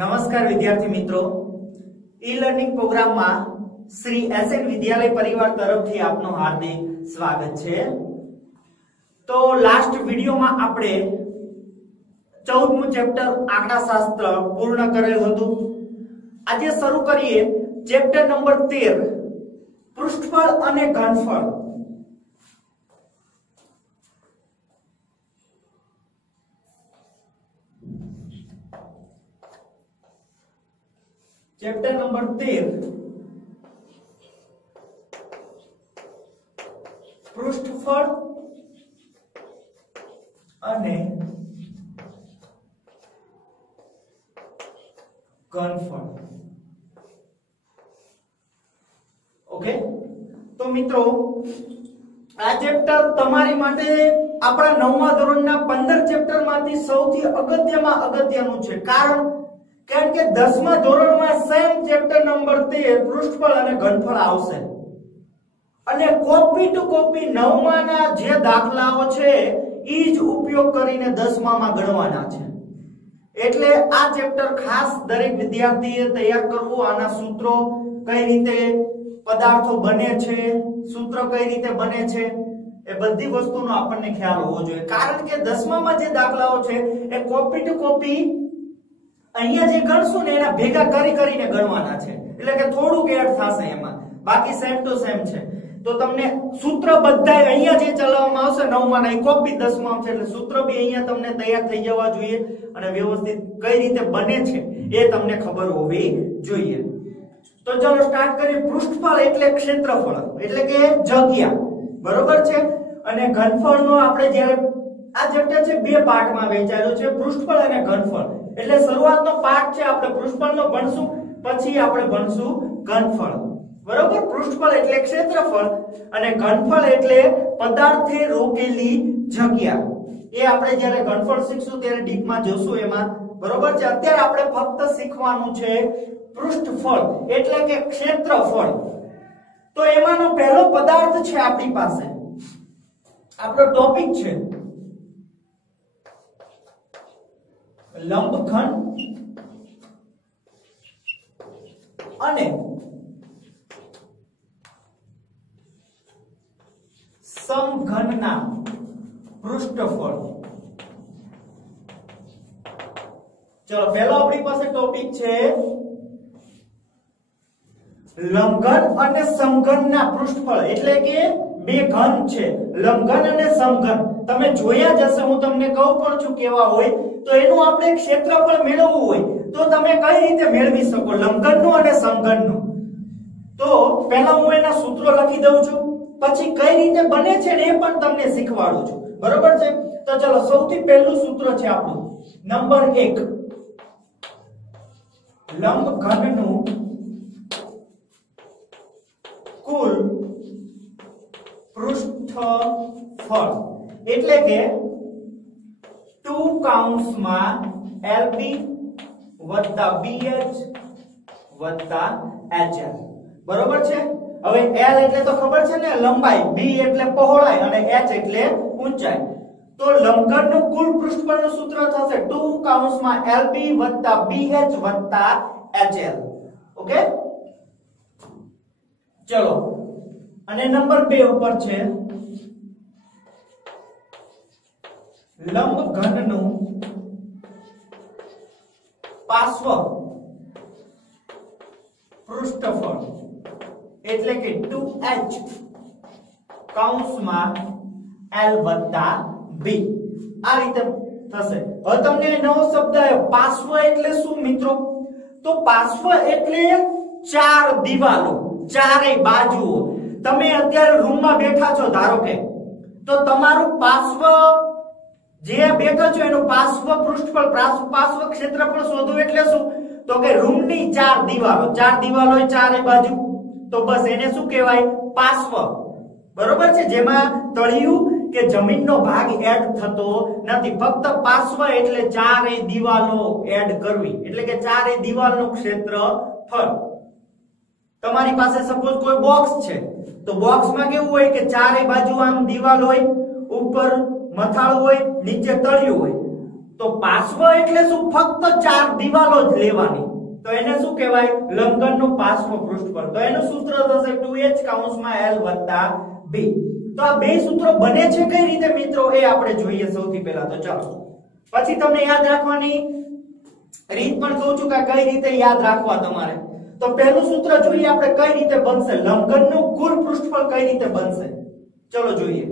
નમસ્કાર વિદ્યાર્થી મિત્રો, ઈ લર્નિંગ પ્રોગ્રામમાં શ્રી એસએન વિદ્યાલય પરિવાર તરફથી આપનું હાર્દિક સ્વાગત છે। તો લાસ્ટ વિડિયોમાં આપણે 14મું ચેપ્ટર આંકડાશાસ્ત્ર પૂર્ણ કરેલ હતું। આજે શરૂ કરીએ ચેપ્ટર નંબર 13 પૃષ્ઠફળ અને ઘનફળ। चैप्टर नंबर 13 पृष्ठफળ અને ઘનફળ। ઓકે, તો મિત્રો આ ચેપ્ટર તમારી માટે આપણા 9મા ધોરણના 15 ચેપ્ટર માંથી સૌથી અગત્યમાં અગત્યનું છે। કારણ કે 10મા ધોરણમાં સેમ ચેપ્ટર નંબર 13 પૃષ્ઠફળ અને ઘનફળ આવશે અને કોપી ટુ કોપી 9માના જે દાખલાઓ છે ઈ જ ઉપયોગ કરીને 10મામાં ગણવાના છે। એટલે આ ચેપ્ટર ખાસ દરેક વિદ્યાર્થીએ તૈયાર કરવું। આના સૂત્રો કઈ રીતે પદાર્થો બને છે, સૂત્ર કઈ રીતે બને છે, એ બધી વસ્તુનો આપણને ખ્યાલ હોવો જોઈએ। કારણ કે 10મામાં જે દાખલાઓ છે એ કોપી ટુ કોપી અહીંયા જે ગણશું ને એના ભેગા કરીને ગણવાના છે। એટલે કે થોડુંક એડ થશે એમાં, બાકી સેમ ટુ સેમ છે। તો તમને સૂત્ર બધાય અહીંયા જે ચલાવવામાં આવશે 9માં ના એ કોપી 10માં છે, એટલે સૂત્ર બી અહીંયા તમને તૈયાર થઈ જવા જોઈએ અને વ્યવસ્થિત કઈ રીતે બને છે એ તમને ખબર હોવી જોઈએ। તો ચલો સ્ટાર્ટ કરીએ। પૃષ્ઠફળ એટલે ક્ષેત્રફળ, એટલે કે જગ્યા, બરોબર છે। અને ઘનફળનો આપણે જ્યારે આ ચેપ્ટર છે બે પાર્ટમાં વહેંચાયેલું છે, પૃષ્ઠફળ અને ઘનફળ। એટલે શરૂઆતનો પાર્ટ છે આપણે પૃષ્ઠફળનો ભણશું, પછી આપણે ભણશું ઘનફળ, બરોબર। પૃષ્ઠફળ એટલે ક્ષેત્રફળ અને ઘનફળ એટલે પદાર્થે રોકેલી જગ્યા। એ આપણે જ્યારે ઘનફળ શીખશું ત્યારે ડીપમાં જોશું એમાં, બરોબર છે। અત્યારે આપણે ફક્ત શીખવાનું છે પૃષ્ઠફળ એટલે કે ક્ષેત્રફળ। તો એમાંનો પહેલો પદાર્થ છે આપણી પાસે, આપણો ટોપિક છે લંબઘન અને સમઘનના પૃષ્ઠફળ। ચલો પહેલો આપણી પાસે ટોપિક છે લંબઘન અને સમઘનના પૃષ્ઠફળ। એટલે કે બે ઘન છે, લંબઘન અને સમઘન। તમે જોયા જ હશે, હું તમને કહું પણ છું કેવા હોય। તો એનું આપણે ક્ષેત્રફળ મેળવવું હોય તો તમે કઈ રીતે મેળવી શકો લંબઘનનું અને સમઘનનું? તો પહેલા હું એના સૂત્રો લખી દઉં છું, પછી કઈ રીતે બને છે ને એ પણ તમને શીખવાડું છું, બરોબર છે। તો ચલો સૌથી પહેલું સૂત્ર છે આપણું નંબર 1, લંબઘનનું કુલ પૃષ્ઠફળ એટલે કે 2 કૌંસમાં LB વત્તા BH વત્તા HL, બરોબર છે। હવે L એટલે તો ખબર છે ને લંબાઈ, B એટલે પહોળાઈ અને H એટલે ઊંચાઈ। તો લંબઘનનું કુલ પૃષ્ઠફળનું સૂત્ર થશે 2 કૌંસમાં LB વત્તા BH વત્તા HL। ઓકે, ચલો અને નંબર 2 ઉપર છે લંબઘનનું પાર્શ્વ પૃષ્ઠફળ એટલે કે 2H કૌંસમાં L વત્તા B। આ રીતે થશે। હવે તમને નવો શબ્દ આવ્યો પાર્શ્વ એટલે શું મિત્રો? તો પાર્શ્વ એટલે ચાર દિવાલો, ચારે બાજુઓ। તમે અત્યારે રૂમમાં બેઠા છો ધારો કે, તો તમારું પાર્શ્વ જે બેઠા છો એનું પાર્શ્વ પૃષ્ઠફળ, પાર્શ્વ ક્ષેત્રફળ શોધવું એટલે શું? તો કે રૂમની ચાર દિવાલો હોય ચારે બાજુ, તો બસ એને શું કહેવાય? પાર્શ્વ, બરોબર છે। જેમાં તળિયું કે જમીનનો ભાગ એડ થતો નથી, ફક્ત પાર્શ્વ એટલે ચારે દિવાલો એડ કરવી, એટલે કે ચારે દિવાલનું ક્ષેત્રફળ। તમારી પાસે સપોઝ કોઈ બોક્સ છે, તો બોક્સમાં કેવું હોય કે ચારે બાજુ આમ દિવાલ હોય, ઉપર મથાળું હોય, નીચે તળિયું હોય। તો પાર્શ્વ એટલે શું? ફક્ત 4 દિવાલો જ લેવાની, તો એને શું કહેવાય? લંબઘનનું પાર્શ્વ પૃષ્ઠફળ. તો એનું સૂત્ર થશે 2h કૌંસમાં l વત્તા b. તો આ બે સૂત્રો બને છે કઈ રીતે મિત્રો એ આપણે જોઈએ સૌથી પહેલા. તો ચાલો પછી તમને યાદ રાખવાની રીત પણ કહું છું કે કઈ રીતે યાદ રાખવા તમારે. તો પહેલું સૂત્ર જોઈએ આપણે કઈ રીતે બનશે, લંબઘનનું કુલ પૃષ્ઠફળ કઈ રીતે બનશે. ચલો જોઈએ.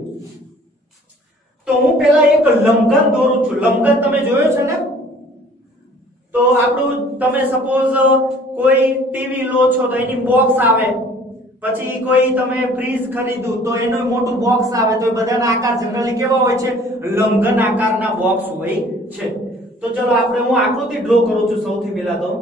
તો હું પહેલા એક લંબઘન દોરું છું. લંબઘન તમે જોયો છે ને? તો આપણું તમે સપોઝ કોઈ ટીવી લો છો તો એની બોક્સ આવે, પછી કોઈ તમે ફ્રીજ ખરીદો તો એનું મોટું બોક્સ આવે, તો એ બધાના આકાર જનરલી કેવા હોય છે? લંબઘન આકારના બોક્સ હોય છે. તો ચલો આપણે હું આકૃતિ ડ્રો કરું છું સૌથી પહેલા. તો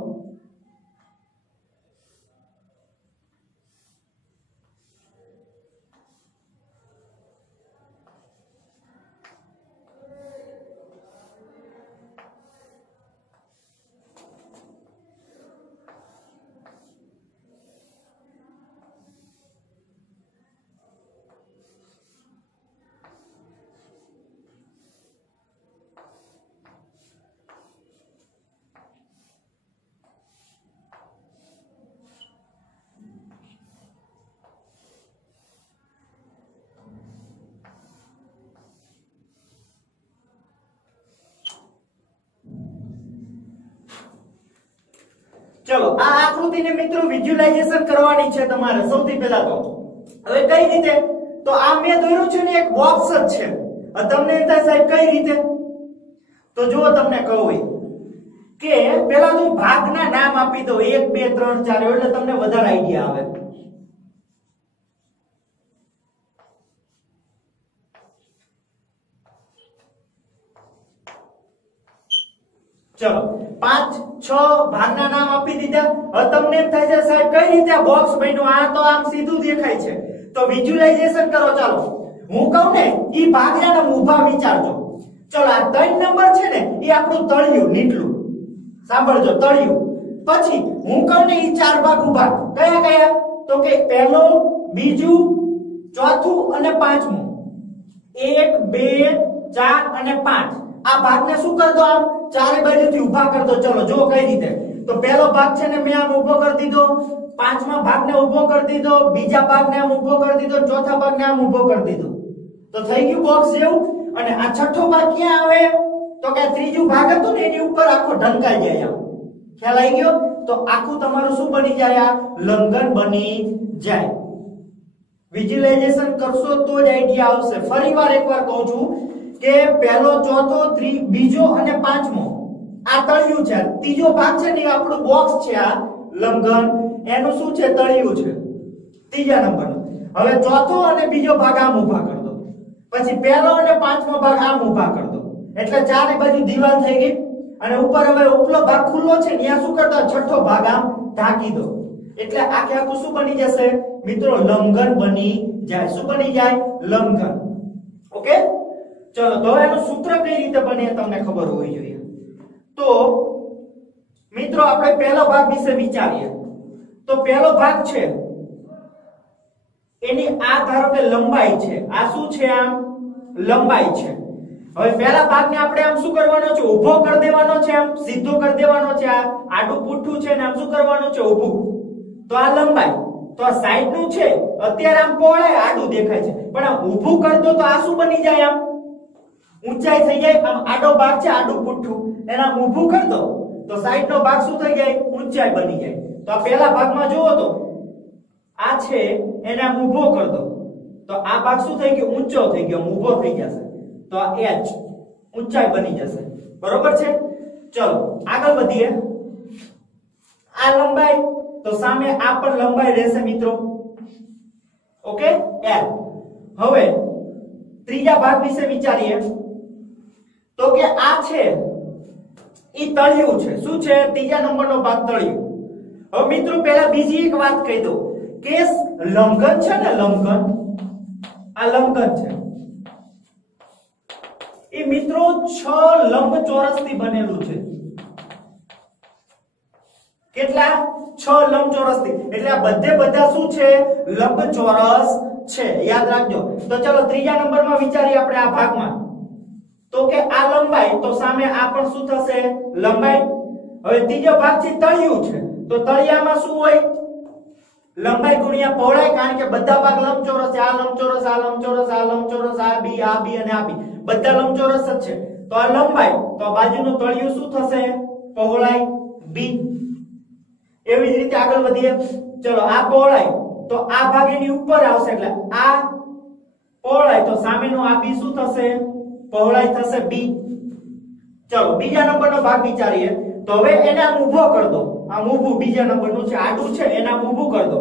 ચલો આ આકૃતિને મિત્રો વિઝ્યુલાઇઝેશન કરવાની છે તમારે સૌથી પહેલા. તો હવે કઈ રીતે? તો આ મેં દોર્યું છે ને એક બોક્સ જ છે. તમને એમ થાય સાહેબ કઈ રીતે? તો જો તમને કહું કે પહેલા હું ભાગના નામ આપી દઉં 1 2 3 4 એટલે તમને વધારે આઈડિયા આવે. ચલો 5 6 ભાગના નામ આપી દીધા. હવે તમને એમ થાય છે સાહેબ કઈ રીતે આ બોક્સ બન્યું? આ તો આમ સીધું દેખાય છે. તો વિઝ્યુલાઇઝેશન કરો. ચાલો હું કહું ને ઈ ભાગના નામ ઊભા વિચારજો. ચલો આ 3 નંબર છે ને એ આપણું તળિયું નીટલું. સાંભળજો, તળિયું. પછી હું કહું ને ઈ 4 ભાગ ઊભા કયા કયા? તો કે પહેલો, બીજું, ચોથું અને પાંચમું. 1 2 4 અને 5 આ ભાગને શું કર દો? આમ ચારે બાજુથી ઊભા કર દો. ચલો જો કઈ રીતે. તો પહેલો ભાગ છે ને મેં આમ ઊભો કરી દીધો, પાંચમા ભાગને ઊભો કરી દીધો, બીજા ભાગને આમ ઊભો કરી દીધો, ચોથા ભાગને આમ ઊભો કરી દીધો. તો થઈ ગયું બોક્સ જેવું. અને આ છઠ્ઠો ભાગ ક્યાં આવે? તો કે ત્રીજું ભાગ હતું ને એની ઉપર આખો ઢંકાઈ જાય. આમ ખ્યાલ આવી ગયો? તો આખું તમારું શું બની જાય? આ લંબઘન બની જાય. વિઝ્યુલાઇઝેશન કરશો તો જ આઈડિયા આવશે. ફરીવાર એકવાર કહું છું કે પહેલો, ચોથો, બીજો અને પાંચમો આ તળિયું છે. ત્રીજો ભાગ છે ને આપણું બોક્સ છે. આ લંબઘન એનું શું છે? તળિયું છે ત્રીજા નંબરનું. હવે ચોથો અને બીજો ભાગ આમ ઊભા કરી દો, પછી પહેલો અને પાંચમો ભાગ આમ ઊભા કરી દો, એટલે ચારે બાજુ દીવાલ થઈ ગઈ. અને ઉપર હવે ઉપલો ભાગ ખુલ્લો છે ત્યાં શું કરતા? છઠ્ઠો ભાગ આમ ઢાંકી દો, એટલે આખે આખું શું બની જશે મિત્રો? લંબઘન બની જાય. શું બની જાય? લંબઘન. ઓકે ચલો તો એનું સૂત્ર કઈ રીતે બને તમને ખબર હોવી જોઈએ. તો મિત્રો આપણે પહેલો ભાગ વિશે વિચારીએ. તો પહેલો ભાગ છે એની આ ધારો કે લંબાઈ છે. આ શું છે? આમ લંબાઈ છે. હવે પહેલા ભાગને આપણે આમ શું કરવાનો છે? ઊભો કરી દેવાનો છે. આમ સીધો કરી દેવાનો છે. આ આડું પુઠ્ઠું છે ને આમ શું કરવાનું છે? ઊભું. તો આ લંબાઈ. તો આ સાઈડ નું છે અત્યારે આમ પહોળાઈ આડું દેખાય છે, પણ આમ ઊભું કરી દો તો આ શું બની જાય? આમ ઊંચાઈ થઈ જાય. આમ આડો ભાગ છે આડું પુઠ્ઠું, એના ઊભું કરી દો તો સાઈડ નો ભાગ શું થઈ જાય? ઊંચાઈ બની જાય. તો આ પહેલા ભાગમાં જોવો તો આ છે એને આમ ઊભો કરી દો તો આ ભાગ શું થઈ ગયો? ઊંચો થઈ ગયો, ઊભો થઈ જશે. તો આ h ઊંચાઈ બની જશે. બરોબર છે? ચલો આગળ વધીએ. આ લંબાઈ તો સામે આ પણ લંબાઈ રહેશે મિત્રો. Okay l. હવે ત્રીજા ભાગ વિશે વિચારીએ. તો કે આ છે ઈ તળિયું છે. શું છે? ત્રીજા નંબરનો ભાગ તળિયું. હવે મિત્રો પહેલા બીજી એક વાત કહી દઉં કે લંબઘન છે ને, લંબઘન આ લંબઘન છે એ મિત્રો 6 લંબચોરસ થી બનેલું છે. કેટલા? 6 લંબચોરસ થી. એટલે આ બધા શું છે? લંબચોરસ છે. યાદ રાખજો. તો ચલો ત્રીજા નંબરમાં વિચારીએ આપણે આ ભાગમાં. તો કે આ લંબાઈ તો સામે આ પણ શું થશે લંબાઈ. હવે ત્રીજો ભાગ છે તળિયું છે તો તળિયામાં શું હોય લંબાઈ ગુણ્યા પહોળાઈ, કારણ કે બધા ભાગ લંબચોરસ છે. આ લંબચોરસ આ લંબચોરસ આ લંબચોરસ આ બી અને આ બી બધા લંબચોરસ જ છે. તો આ લંબાઈ તો આ બાજુનું તળિયું શું થશે પહોળાઈ બી. એવી જ રીતે આગળ વધીએ. ચલો આ પહોળાઈ તો આ ભાગ એની ઉપર આવશે એટલે આ પહોળાઈ તો સામેનો આ બી શું થશે પહોળાઈ થશે બી. ચલો બીજા નંબરનો ભાગ વિચારીએ તો હવે એને આમ ઊભો કરી દો. આમ ઊભું બીજા નંબરનું છે આડું છે એને આમ ઊભું કરી દો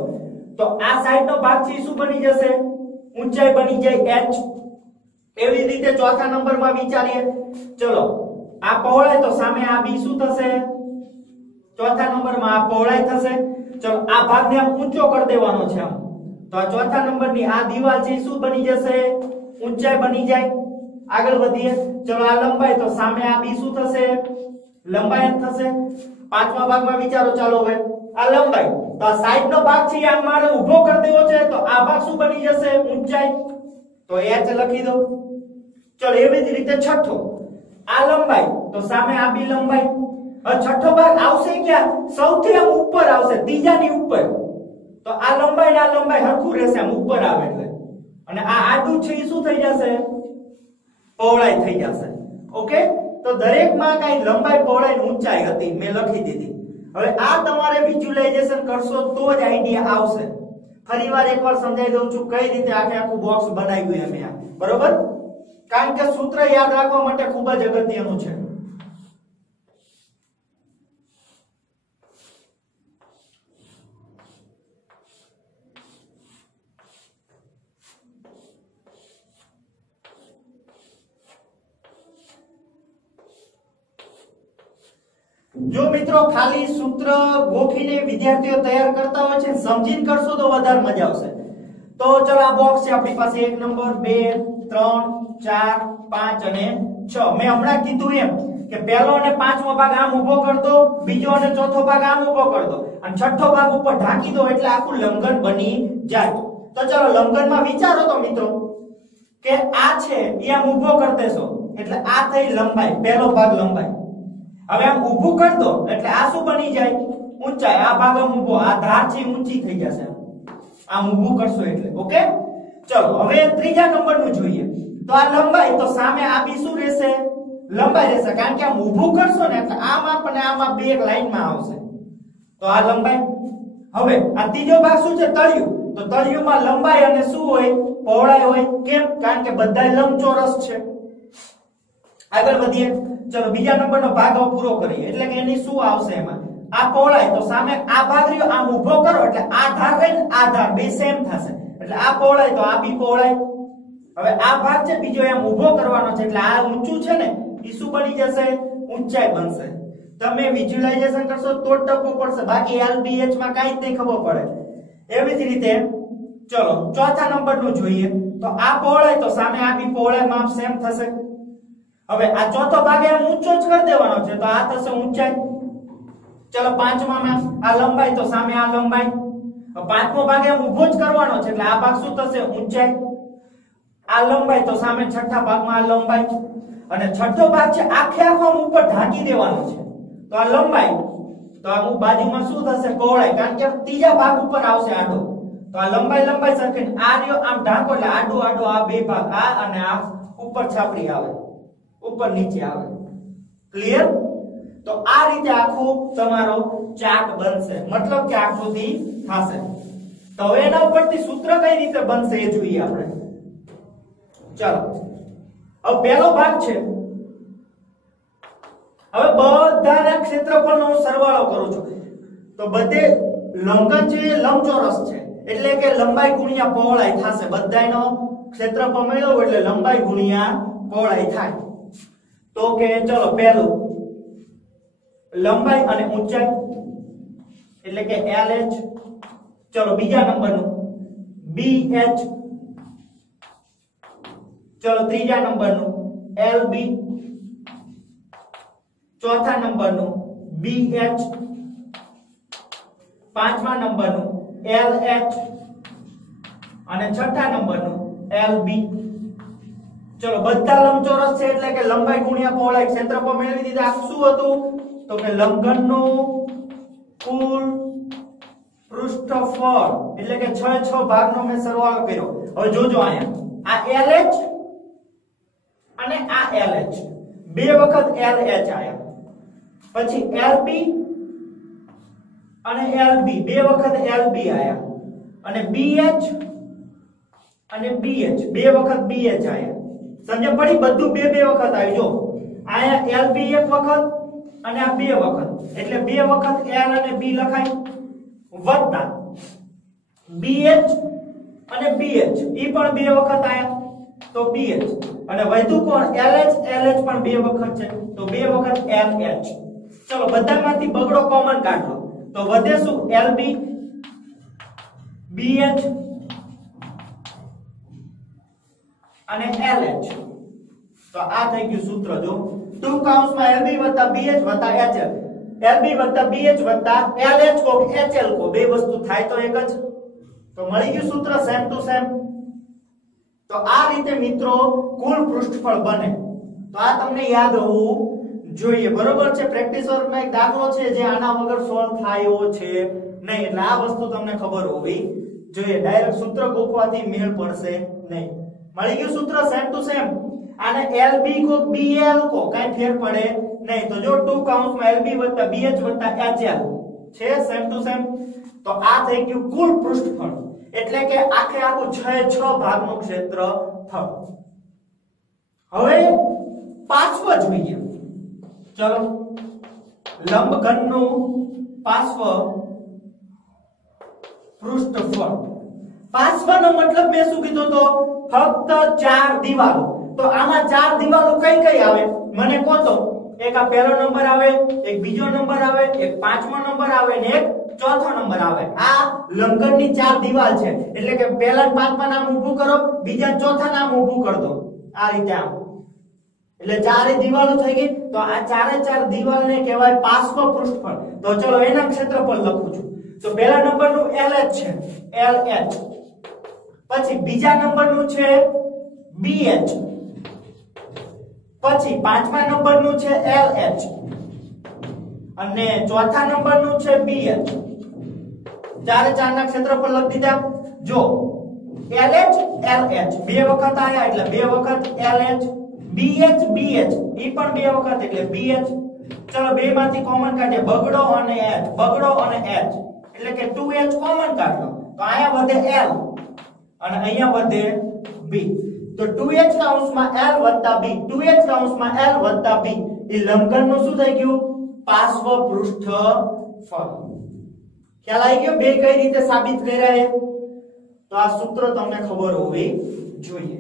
તો આ સાઈડનો ભાગ છે શું બની જશે ઊંચાઈ બની જાય h. એવી જ રીતે ચોથા નંબરમાં વિચારીએ. ચલો આ પહોળાઈ તો સામે આ બી શું થશે ચોથા નંબરમાં આ પહોળાઈ થશે. ચલો આ ભાગને આમ ઊંચો કરી દેવાનો છે આમ તો આ ચોથા નંબરની આ દીવાલ છે શું બની જશે ઊંચાઈ બની જાય. આગળ વધીએ. ચલો આ લંબાઈ તો સામે આ બી શું થશે લંબાઈ થશે. પાંચમા ભાગમાં વિચારો. ચાલો હવે આ લંબાઈ તો આ સાઈડનો ભાગ છે આમ મારે ઊભો કરી દેવો છે તો આ ભાગ શું બની જશે ઊંચાઈ તો h લખી દો. ચલો એવી જ રીતે છઠ્ઠો આ લંબાઈ તો સામે આ બી લંબાઈ. હવે છઠ્ઠો ભાગ આવશે ક્યાં સૌથી આમ ઉપર આવશે ત્રીજાની ઉપર તો આ લંબાઈ ને આ લંબાઈ હરખું રહેશે આમ ઉપર આવે એટલે અને આ આડું છે એ શું થઈ જશે પહોળાઈ થઈ જશે. ઓકે તો દરેકમાં કઈ લંબાઈ પહોળાઈ ઊંચાઈ હતી મેં લખી દીધી. હવે આ તમારે વિઝ્યુલાઇઝેશન કરશો તો જ આઈડિયા આવશે. ફરીવાર એકવાર સમજાવી દઉં છું કઈ રીતે આખું બોક્સ બનાવ્યું એમ આ બરોબર, કારણ કે સૂત્ર યાદ રાખવા માટે ખૂબ જ અગત્યનું છે. જો મિત્રો ખાલી સૂત્ર ગોખીને વિદ્યાર્થીઓ તૈયાર કરતા હોય છે સમજીને કરશો તો વધારે મજા આવશે. તો ચલો આ બોક્સ છે આપણી પાસે 1 નંબર 2 3 4 5 અને 6. મેં હમણાં કીધું એમ કે પહેલો અને પાંચમો ભાગ આમ ઊભો કરી દો, બીજો અને ચોથો ભાગ આમ ઊભો કરી દો અને છઠ્ઠો ભાગ ઉપર ઢાંકી દો એટલે આખું લંબઘન બની જાય. તો ચલો લંબઘનમાં વિચારો તો મિત્રો કે આ છે એ આમ ઊભો કરી દેશો એટલે આ થઈ લંબાઈ, પહેલો ભાગ લંબાઈ. હવે આમ ઊભું કરી દો એટલે આ શું બની જાય ઊંચાઈ. આ ભાગ આમ ઊભો આ ધાર છે ઊંચી થઈ જશે આમ ઊભું કરશો એટલે. ઓકે ચલો હવે ત્રીજા નંબરનું જોઈએ. તો આ લંબાઈ તો સામે આ બી શું રહેશે લંબાઈ રહેશે, કારણ કે આમ ઊભું કરશો ને એટલે આમ આપણે આમાં બે એક લાઈનમાં આવશે તો આ લંબાઈ. હવે આ ત્રીજો ભાગ શું છે તળિયું. તો તળિયુંમાં લંબાઈ અને શું હોય પહોળાઈ હોય. કેમ? કારણ કે બધાય લંબચોરસ છે. આગળ વધીએ. ચલો બીજા નંબરનો ભાગ પૂરો કરીએ એટલે કે એની શું આવશે એમાં આ પહોળાઈ તો સામે આ ભાગ રહ્યો આમ ઊભો કરો એટલે આ ધાર લઈને આ ધાર બે સેમ થશે એટલે આ પહોળાઈ તો આ બી પહોળાઈ. હવે આ ભાગ છે બીજો એમ ઊભો કરવાનો છે એટલે આ ઊંચું છે ને એ શું બની જશે ઊંચાઈ બનશે. તમે વિઝ્યુલાઇઝેશન કરશો તો જ ટપકો પડશે, બાકી LBH માં કાઈ જ નહીં ખબર પડે. એવી જ રીતે ચલો ચોથા નંબરનું જોઈએ. તો આ પહોળાઈ તો સામે આ બી પહોળાઈ માપ સેમ થશે. હવે આ ચોથો ભાગ એમ ઊંચો જ કરી દેવાનો છે તો આ થશે ઊંચાઈ. ચલો પાંચમામાં આ લંબાઈ તો સામે આ લંબાઈ. પાંચમો ભાગ એમ ઊભો જ કરવાનો છે એટલે આ ભાગ શું થશે ઊંચાઈ. આ લંબાઈ તો સામે છઠ્ઠા ભાગમાં આ લંબાઈ અને છઠ્ઠો ભાગ છે આખે આખો ઉપર ઢાંકી દેવાનો છે તો આ લંબાઈ. તો આ બાજુમાં શું થશે પહોળાઈ, કારણ કે ત્રીજા ભાગ ઉપર આવશે આડો તો આ લંબાઈ સરખી આ રહ્યો આમ ઢાંકો એટલે આડો આ બે ભાગ આ અને આ ઉપર છાપરી આવે ઉપર નીચે આવે. ક્લિયર? તો આ રીતે આખું તમારો ચાર્ટ બનશે, મતલબ કે આકૃતિ થશે. તો હવે એના ઉપરથી સૂત્ર કઈ રીતે બનશે એ જોઈએ આપણે. ચાલો હવે પહેલો ભાગ છે. હવે બધાના ક્ષેત્રફળનો હું સરવાળો કરું છું તો બધે લંબઘન છે લંબચોરસ છે એટલે કે લંબાઈ ગુણ્યા પહોળાઈ થશે. બધાયનો ક્ષેત્રફળ મેળવો એટલે લંબાઈ ગુણ્યા પહોળાઈ થાય. તો કે ચલો પહેલું લંબાઈ અને ઊંચાઈ એટલે કે LH. ચલો બીજા નંબરનું BH. ચલો ત્રીજા નંબરનું LB. ચોથા નંબરનું BH. પાંચમા નંબરનું LH અને છઠ્ઠા નંબરનું LB. ચલો બધા લંબચોરસ છે એટલે કે લંબાઈ ગુણ્યા પહોળાઈ ક્ષેત્રફળ મેળવી દીધા. આ શું હતું તો કે લંબઘનનું કુલ પૃષ્ઠફળ એટલે કે 6 ભાગનો મેં સરવાળો કર્યો. હવે જોજો અહીંયા આ LH અને આ LH બે વખત LH આયા, પછી LB અને LB બે વખત LB આયા, અને BH અને BH બે વખત BH આયા. સમજ પડી? બધું બે વખત આવી. જો આયા LB એક વખત અને આ બે વખત એટલે બે વખત L અને B લખાય, વત્તા BH અને BH ઈ પણ બે વખત આયા તો BH, અને વધુ કોણ LH પણ બે વખત છે તો બે વખત LH. ચલો બધામાંથી બગડો કોમન કાઢો તો વધે શું LB BH અને LH. તો આ થઈ ગયું સૂત્ર. જો 2 કૌંસમાં LB વત્તા BH વત્તા HL, LB વત્તા BH વત્તા LH કો HL કો બે વસ્તુ થાય તો એક જ. તો મળી ગયું સૂત્ર સેમ ટુ સેમ. તો આ રીતે મિત્રો કુલ પૃષ્ઠફળ બને. તો આ તમને યાદ હોવું જોઈએ, બરોબર છે? પ્રેક્ટિસ વર્કમાં એક દાખલો છે જે આના વગર સોલ્વ થાય છે નહીં, એટલે આ વસ્તુ તમને ખબર હોવી જોઈએ. ડાયરેક્ટ સૂત્ર ગોખવાથી મેળ પડશે નહીં. મળી ગયું સૂત્ર સેમ ટુ સેમ. આને LB કો BL કો કઈ ફેર પડે નહીં. તો જો 2 કૌંસમાં LB વત્તા BH વત્તા HL છે સેમ ટુ સેમ. તો આ થઈ ગયું કુલ પૃષ્ઠફળ એટલે કે આખે આખું 6 ભાગનું ક્ષેત્રફળ. હવે પાર્શ્વ જોઈએ. ચલો લંબઘનનું પાર્શ્વ પૃષ્ઠફળ. પાર્શ્વનો મતલબ મેં શું કીધું તો ફક્ત 4 દિવાલો. તો આમાં 4 દિવાલો કઈ કઈ આવે મને કહો તો. એક આ પહેલો નંબર આવે, એક બીજો નંબર આવે, એક પાંચમો નંબર આવે ને એક ચોથો નંબર આવે. આ લંબઘનની 4 દિવાલ છે એટલે કે પહેલા પાંચમા નામ ઊભું કરો, બીજા ચોથા નામ ઊભું કર દો. આ રીતે આમ એટલે 4 દિવાલો થઈ ગઈ. તો આ 4 દિવાલને કહેવાય પાર્શ્વ પૃષ્ઠફળ. તો ચલો એના ક્ષેત્રફળ લખું છું. તો પહેલા નંબરનું LH છે LH, પછી બીજા નંબરનું છે BH, પછી પાંચમા નંબરનું છે LH અને ચોથા નંબરનું છે BH. 4 ના ક્ષેત્રફળ લખી દીધા. જો LH LH બે વખત આયા એટલે બે વખત LH, BH BH ઈ પણ બે વખત એટલે BH. ચલો બે માંથી કોમન કાઢીએ, બગડો અને H, બગડો અને H એટલે કે 2H કોમન કાઢો તો અહીંયા વધે L અને અહીંયા વધે B. તો 2H કૌંસમાં L વત્તા B, 2H કૌંસમાં L વત્તા B એ લંબઘનનું શું થઈ ગયું પાર્શ્વ પૃષ્ઠફળ. ખ્યાલ આવી ગયો બે કઈ રીતે સાબિત કર્યા એ? તો આ સૂત્ર તમને ખબર હોવી જોઈએ.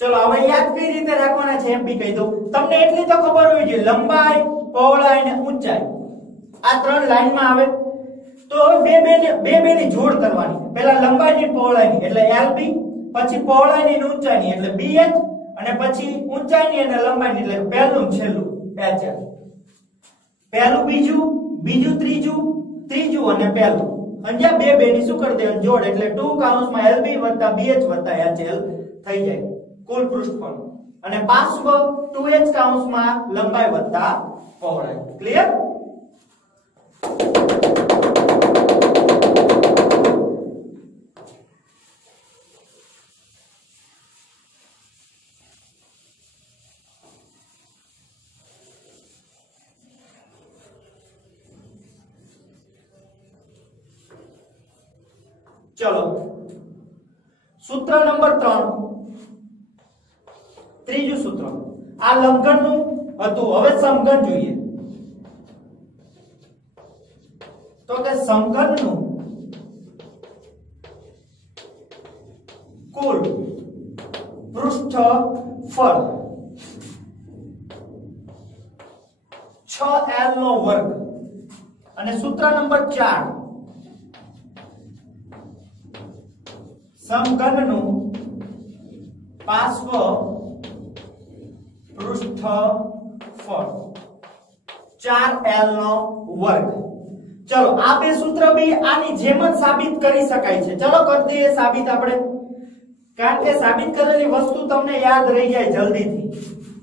ચલો હવે યાદ કઈ રીતે રાખવાના છે એમ બી કહી દઉં. તમને એટલી તો ખબર હોવી જોઈએ લંબાઈ, પહોળાઈ અને ઊંચાઈ આ 3 લાઈનમાં આવે. તો બે ની જોડ કરવાની. પહેલા લંબાઈની પહોળાઈની એટલે LB, પછી પહોળાઈની અને ઊંચાઈની એટલે BH, અને પછી ઊંચાઈની અને લંબાઈની એટલે પહેલું છેલ્લું HL. પહેલું બીજું, બીજું ત્રીજું, ત્રીજું અને પહેલું. અંજા બે ની શું કરી દેવાનું જોડ એટલે 2 કૌંસમાં LB વત્તા BH વત્તા HL થઈ જાય કુલ પૃષ્ઠફળ. અને પાર્શ્વ 2H કૌંસમાં લંબાઈ વત્તા પહોળાઈ. ક્લિયર? ચલો સૂત્ર નંબર 3, ત્રીજું સૂત્ર. આ લંબઘનનું હતું. હવે સમઘન જોઈએ. તો કે સમઘનનું કુલ પૃષ્ઠફળ 6L નો વર્ગ. અને સૂત્ર નંબર 4 સમઘનનું પાર્શ્વ પૃષ્ઠફળ 4l નો વર્ગ। ચલો આ બે સૂત્ર બી આની જેમ જ સાબિત કરી શકાય છે। ચલો કરી દઈએ સાબિત આપણે, કારણ કે સાબિત કરેલી વસ્તુ તમને યાદ રહી જાય જલ્દીથી,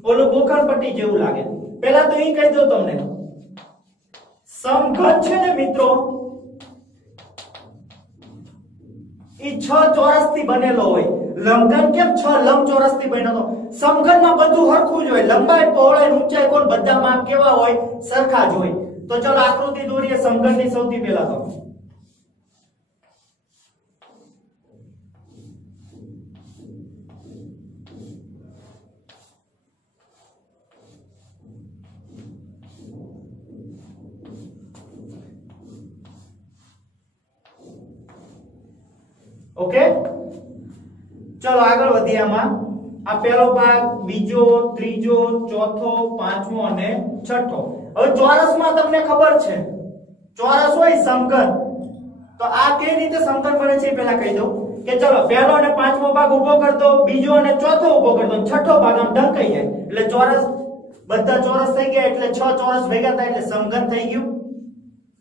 ઓલું ગોખણપટ્ટી જેવું લાગે। પહેલા તો એ કહી દો તમને, સમઘન છે ને મિત્રો એ 6 ચોરસ થી બનેલો હોય। લંબઘન કેમ 6 લંબચોરસ થી બન્યો હતો? સમઘનમાં બધું સરખું જ હોય, લંબાઈ પહોળાઈ ઊંચાઈ કોણ બધા માપ કેવા હોય? સરખા જ હોય। તો ચલો આકૃતિ દોરીએ સમઘનની સૌથી પહેલા તો। ओके, चलो આગળ વધીએ। આમાં આ પહેલો ભાગ, બીજો, ત્રીજો, ચોથો, પાંચમો અને છઠ્ઠો। હવે ચોરસમાં તમને ખબર છે, ચોરસ હોય સમઘન, તો આ કેવી રીતે સમઘન બને છે પહેલા કહી દઉં કે ચલો પહેલો અને પાંચમો ભાગ ઉભો કર દો, બીજો અને ચોથો ઉભો કર દો, છઠ્ઠો ભાગ આમ ઢંકાઈ જાય એટલે ચોરસ, બધા ચોરસ થઈ ગયા એટલે 6 ચોરસ ભેગા થાય એટલે સમઘન થઈ ગયું।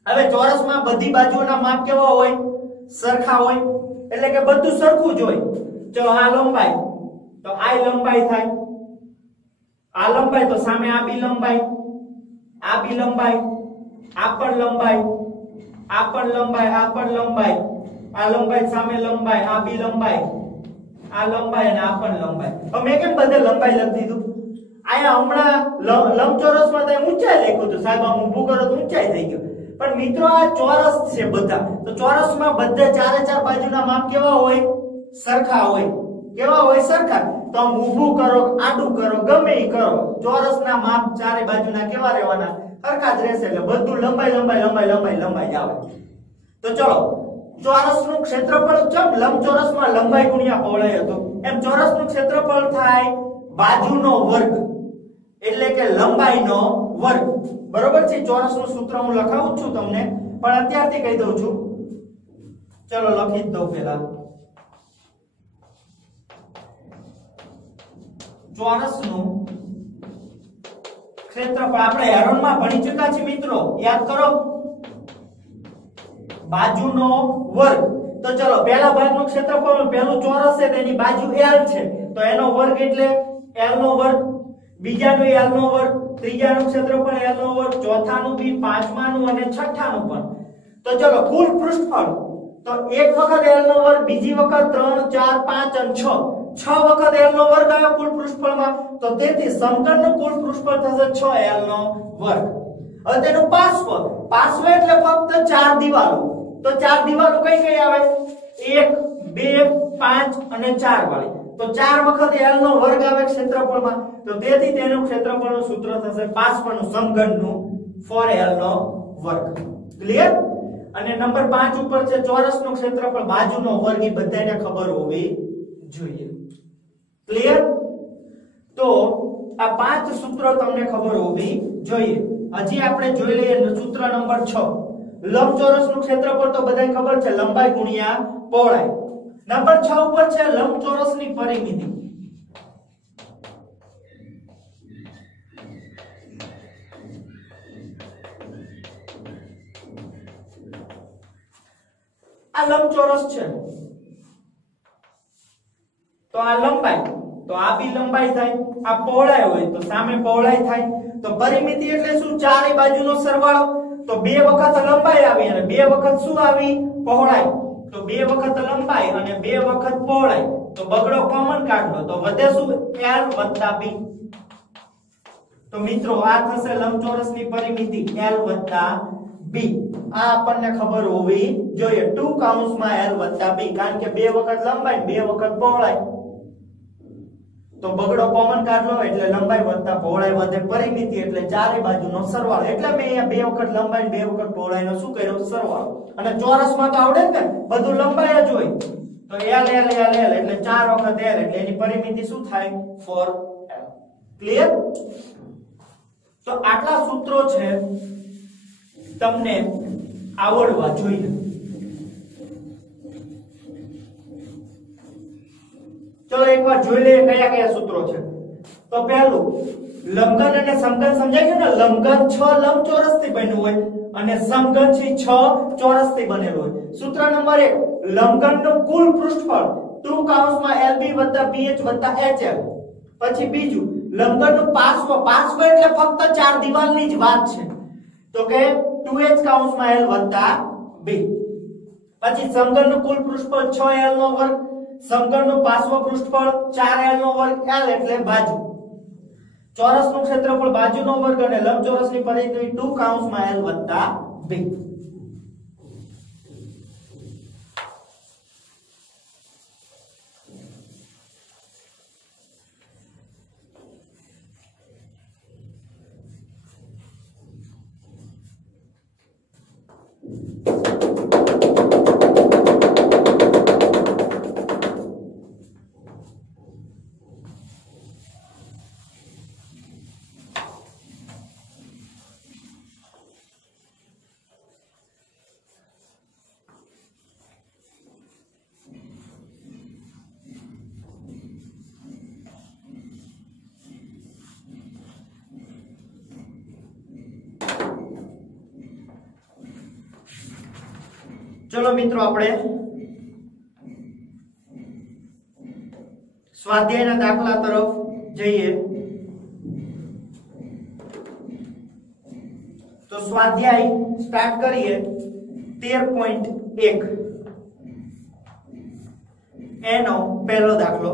હવે ચોરસમાં બધી બાજુઓના માપ કેવા હોય? સરખા હોય, એટલે કે બધું સરખું જ હોય। ચલો આ લંબાઈ, તો આ લંબાઈ થાય, આ લંબાઈ તો સામે આ બી લંબાઈ, આ બી લંબાઈ, આ પણ લંબાઈ, આ પણ લંબાઈ, આ પણ લંબાઈ, આ લંબાઈ સામે લંબાઈ, આ બી લંબાઈ, આ લંબાઈ અને આ પણ લંબાઈ। હવે મેં કેમ બધે લંબાઈ લખી દીધું? આયા હમણાં લંબચોરસમાં તો ઊંચાઈ લખ્યું હતું, સાહેબ આમ ઊભું કરો તો ઊંચાઈ થઈ ગયું, પણ મિત્રો આ ચોરસ છે બધા, તો ચોરસમાં બધા ચારે ચાર બાજુના માપ કેવા હોય? સરખા હોય। કેવા હોય? સરખા। તો આમ ઊભું કરો, આડું કરો, ગમે ઈ કરો, ચોરસના માપ ચારે બાજુના કેવા રહેવાના? સરખા જ રહેશે, એટલે બધું લંબાઈ લંબાઈ લંબાઈ લંબાઈ લંબાઈ જ આવે। તો ચલો ચોરસનું ક્ષેત્રફળ, ચમ લંબચોરસમાં લંબાઈ ગુણ્યા પહોળાઈ હતું, એમ ચોરસનું ક્ષેત્રફળ થાય બાજુનો વર્ગ, એટલે કે લંબાઈનો વર્ગ। બરોબર છે? ચોરસનું સૂત્ર હું લખાવું છું તમને, પણ અત્યારથી કહી દઉં છું। ચલો લખી જ દઉં પહેલા। ચોરસનું ક્ષેત્રફળ આપણે હેરોનમાં ભણી ચૂક્યા છીએ મિત્રો, યાદ કરો, બાજુનો વર્ગ। તો ચલો પહેલા ભાગનું ક્ષેત્રફળ, પહેલું ચોરસ છે તેની બાજુ l છે, તો એનો વર્ગ એટલે l નો વર્ગ, બીજાનું l નો વર્ગ, ત્રીજાનું ક્ષેત્રફળ l નો વર્ગ, ચોથાનું બી, પાંચમાનું અને છઠ્ઠાનું પણ। તો ચલો કુલ પૃષ્ઠફળ, તો એક વખત l નો વર્ગ, બીજી વખત 3 4 5 અને 6 વખત l નો વર્ગ આવ્યો કુલ પૃષ્ઠફળમાં, તો તેથી સમઘનનું કુલ પૃષ્ઠફળ થશે 6l નો વર્ગ। હવે તેનું પાર્શ્વ, પાર્શ્વ એટલે ફક્ત 4 દિવાલો, તો 4 દિવાલો કઈ કઈ આવે? 1 2 5 અને 4 વાળી, તો 4 વખત l નો વર્ગ આવે ક્ષેત્રફળમાં, તો તેથી તેનું ક્ષેત્રફળનું સૂત્ર થશે પાર્શ્વનું સમઘનનું 4l નો વર્ગ। ક્લિયર? અને નંબર 5 ઉપર છે ચોરસનું ક્ષેત્રફળ બાજુનો વર્ગ, એ બધાને ખબર હોવી જોઈએ। ક્લિયર? તો આ 5 સૂત્રો તમને ખબર હોવી જોઈએ। હજી આપણે જોઈ લઈએ સૂત્ર નંબર 6। લંબચોરસનું ક્ષેત્રફળ તો બધાને ખબર છે, લંબાઈ ગુણ્યા પહોળાઈ। નંબર 6 ઉપર છે લંબચોરસની પરિમિતિ। આ લંબચોરસ છે, તો આ લંબાઈ, તો આ બી લંબાઈ થાય, આ પહોળાઈ હોય તો સામે પહોળાઈ થાય। તો પરિમિતિ એટલે શું? ચારે બાજુનો સરવાળો, તો 2 વખત લંબાઈ આવી અને 2 વખત શું આવી? પહોળાઈ, તો 2 વખત લંબાઈ અને 2 વખત પહોળાઈ, તો બગડો કોમન કાઢ લો, તો વધે શું? l વત્તા b। તો મિત્રો આ થશે લંબચોરસની પરિમિતિ l વત્તા b। આ આપણને ખબર હોવી જોઈએ, 2 કૌંસમાં l વત્તા b, કારણ કે 2 વખત લંબાઈ 2 વખત પહોળાઈ, તો બગડો કોમન કાઢ લો એટલે લંબાઈ વત્તા પહોળાઈ વધે, પરિમિતિ એટલે ચારે બાજુનો સરવાળો, એટલે મેં અહીંયા 2 વખત લંબાઈ 2 વખત પહોળાઈનો શું કર્યો? સરવાળો। અને ચોરસમાં તો આવડે ને, બધું લંબાઈ જ હોય, તો l l l l એટલે 4 વખત l, એટલે એની પરિમિતિ શું થાય? 4l। ક્લિયર? તો આટલા સૂત્રો છે તમને આવડવા જોઈએ। એકવાર જોઈ લઈએ કયા કયા સૂત્રો છે। તો પહેલું લંબઘન અને સમઘન સમજાય છે ને, લંબઘન 6 લંબચોરસ થી બન્યું હોય અને સમઘન છે 6 ચોરસ થી બનેલું હોય। સૂત્ર નંબર 1 લંબઘનનું કુલ પૃષ્ઠફળ 2 કૌંસમાં LB + BH + HL। પછી બીજું લંબઘનનું પાર્શ્વ એટલે ફક્ત ચાર દિવાલની જ વાત છે, તો કે 2H કૌંસમાં L + B। પછી સમઘનનું કુલ પૃષ્ઠફળ 6L નો વર્ગ, સમઘનનું પાર્શ્વ પૃષ્ઠફળ 4L નો વર્ગ, L એટલે બાજુ, ચોરસનું ક્ષેત્રફળ બાજુનો વર્ગ અને લંબચોરસની પરિધિ 2 કૌંસમાં L + B। चलो मित्रों આપણે સ્વાધ્યાયના દાખલા તરફ જઈએ। તો સ્વાધ્યાય સ્ટાર્ટ કરીએ 13.1 એનો પહેલો દાખલો।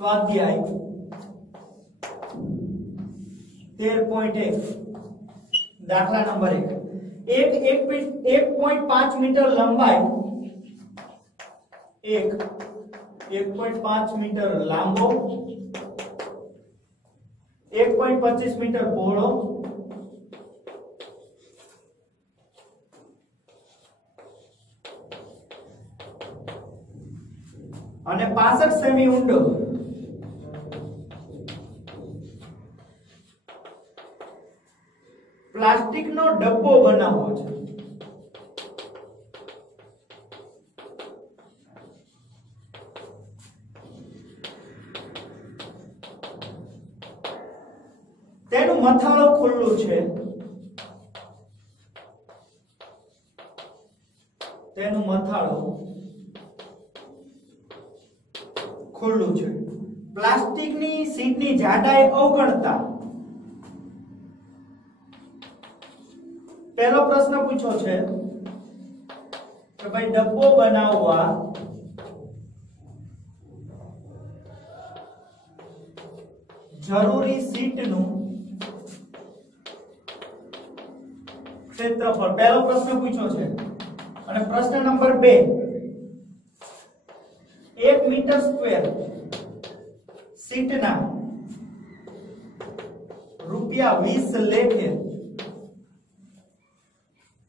स्वाध्याय 13.1 दाखला नंबर 1 1.5 मीटर लंबाई 1.5 मीटर लांबो 1.25 मीटर पહોળો અને 65 સેમી ઊંડો प्लास्टिक नो डब्बो बनावो छे। तेनु मथाळो खुल्लू छे, तेनु मथाळो खुल्लू छे। प्लास्टिक नी शीट नी जाडाई अवगणता पहलो प्रश्न पूछो छे कि भाई डब्बो बनाववा जरूरी शीट नु क्षेत्रफळ। पहलो प्रश्न पूछो छे। અને પ્રશ્ન નંબર 2 1 मीटर स्क्वेर शीट ना ₹20 लेखे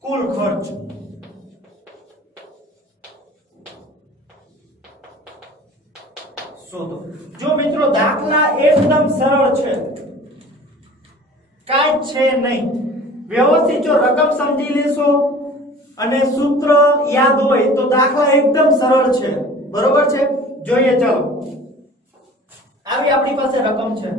कुल खर्च। शोधो। जो मित्रों दाखला एकदम सरल छे, काई छे नहीं, व्यवस्थित जो रकम समझी लेशो અને सूत्र याद होय तो दाखला एकदम सरल छे। बरोबर छे? જોઈએ चलो આવી આપણી પાસે રકમ છે।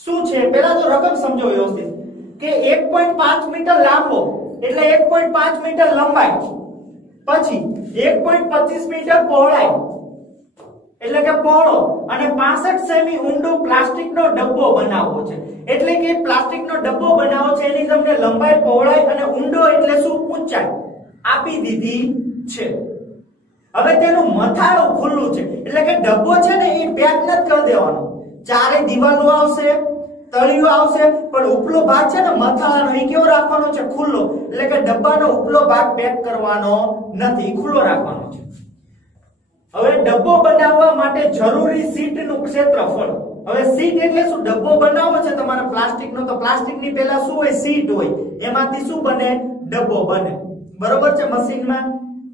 શું છે પહેલા તો રકમ સમજો વ્યવસ્થિત કે 1.5 મીટર લાંબો એટલે 1.5 મીટર લંબાઈ, પછી 1.25 મીટર પહોળાઈ એટલે કે પહોળો અને 65 સેમી ઊંડો પ્લાસ્ટિકનો ડબ્બો બનાવવો છે। એટલે કે પ્લાસ્ટિકનો ડબ્બો બનાવવો છે એની તમને લંબાઈ પહોળાઈ અને ઊંડો એટલે શું ઊંચાઈ આપી દીધી છે। હવે તેનું મથાળું ખુલ્લું છે એટલે કે ડબ્બો છે ને એ પેક ન કરી દેવાનો, ચારે દિવાલો આવશે, તળિયું આવશે, પણ ઉપલો ભાગ છે ને મથાળાનો એ કેવો રાખવાનો છે? ખુલ્લો। એટલે કે ડબ્બાનો ઉપલો ભાગ પેક કરવાનો નથી, ખુલ્લો રાખવાનો છે। હવે ડબ્બો બનાવવા માટે જરૂરી સીટનું ક્ષેત્રફળ। હવે સીટ એટલે શું? ડબ્બો બનાવવો છે તમારે પ્લાસ્ટિકનો, તો પ્લાસ્ટિકની પહેલા શું હોય? સીટ હોય, એમાંથી શું બને? ડબ્બો બને। બરોબર છે? મશીનમાં